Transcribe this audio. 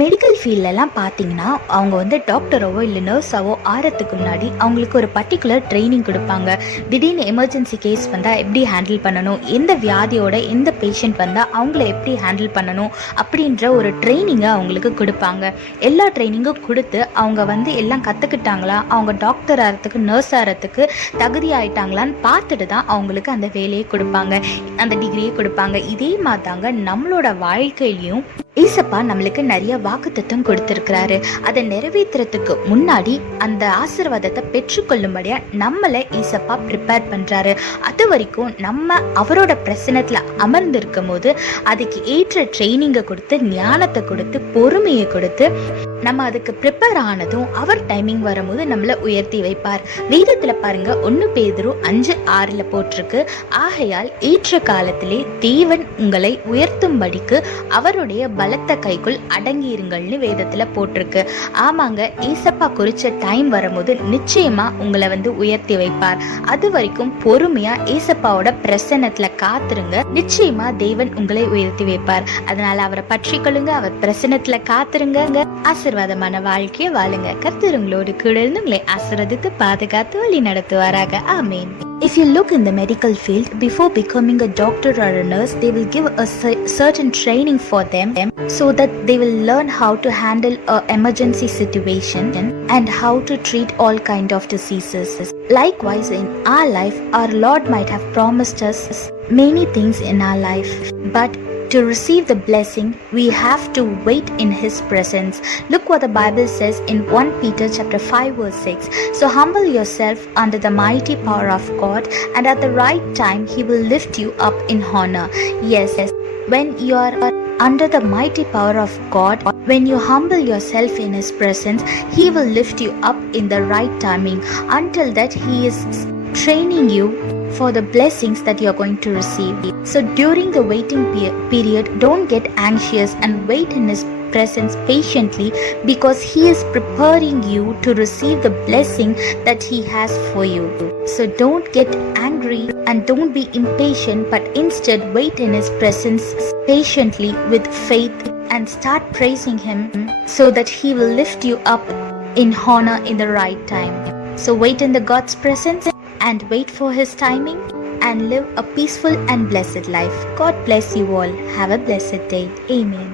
மெடிக்கல் ஃபீல்டெல்லாம் பார்த்தீங்கன்னா அவங்க வந்து டாக்டராவோ இல்லை நர்ஸாவோ ஆகிறதுக்கு முன்னாடி அவங்களுக்கு ஒரு பர்டிகுலர் ட்ரைனிங் கொடுப்பாங்க. திடீர்னு எமர்ஜென்சி கேஸ் வந்தால் எப்படி ஹேண்டில் பண்ணணும், எந்த வியாதியோட எந்த பேஷண்ட் வந்தால் அவங்கள எப்படி ஹேண்டில் பண்ணணும் அப்படின்ற ஒரு ட்ரைனிங்கை அவங்களுக்கு கொடுப்பாங்க. எல்லா ட்ரைனிங்கும் கொடுத்து அவங்க வந்து எல்லாம் கற்றுக்கிட்டாங்களா, அவங்க டாக்டர் ஆகிறதுக்கு நர்ஸ் ஆகிறதுக்கு தகுதி ஆகிட்டாங்களான்னு பார்த்துட்டு தான் அவங்களுக்கு அந்த வேலையை கொடுப்பாங்க, அந்த டிகிரியை கொடுப்பாங்க. இதே மாதிரி தாங்க நம்மளோட வாழ்க்கையிலையும் ஈசப்பா நம்மளுக்கு நிறைய வாக்குத்தத்தம் கொடுத்திருக்கிறாரு. அதை நிறைவேற்றுறதுக்கு முன்னாடி அந்த ஆசீர்வாதத்தை பெற்றுக்கொள்ளும்படியா நம்மளை ஈசப்பா ப்ரிப்பேர் பண்றாரு. அது வரைக்கும் நம்ம அவரோட பிரசனத்துல அமர்ந்திருக்கும் போது அதுக்கு ஏற்ற ட்ரைனிங்கை கொடுத்து, ஞானத்தை கொடுத்து, பொறுமையை கொடுத்து நம்ம அதுக்கு ப்ரிப்பேர் ஆனதும் அவர் டைமிங் வரும்போது நம்மளை உயர்த்தி வைப்பார். வேதத்துல பாருங்க, 1 பேதுரு 5:6 போட்டிருக்கு, ஆகையால் ஏற்ற காலத்திலே தேவன் உங்களை உயர்த்தும்படிக்கு அவருடைய பலத்த கைக்குள் அடங்கியிருங்கள்னு வேதத்துல போட்டிருக்கு. ஆமாங்க, ஏசப்பா குறிச்ச டைம் வரும்போது நிச்சயமா உங்களை வந்து உயர்த்தி வைப்பார். அது வரைக்கும் பொறுமையா ஏசப்பாவோட பிரசன்னத்துல காத்துருங்க, நிச்சயமா தேவன் உங்களை உயர்த்தி வைப்பார். அதனால அவரை பற்றி கொள்ளுங்க, அவர் பிரசன்னத்துல காத்துருங்க, ஆசீர்வாதமான வாழ்க்கையை வாழுங்க. கர்த்தர் உங்களோடு கூட இருந்து உங்களை ஆசீர்வதித்து பாதுகாத்து வழி நடத்துவாராக. ஆமீன். If you look in the medical field, before becoming a doctor or a nurse, they will give a certain training for them so that they will learn how to handle an emergency situation and how to treat all kind of diseases. Likewise, in our life, our Lord might have promised us many things in our life, but to receive the blessing, we have to wait in His presence. Look what the Bible says in 1 Peter chapter 5:6. So humble yourself under the mighty power of God, and at the right time He will lift you up in honor. Yes, when you are under the mighty power of God, when you humble yourself in His presence, He will lift you up in the right timing. Until that, He is training you for the blessings that you are going to receive. So during the waiting period, don't get anxious and wait in His presence patiently, because He is preparing you to receive the blessing that He has for you. So don't get angry and don't be impatient, but instead wait in His presence patiently with faith and start praising Him so that He will lift you up in honor in the right time. So wait in the God's presence and wait for His timing and live a peaceful and blessed life. God bless you all. Have a blessed day. Amen.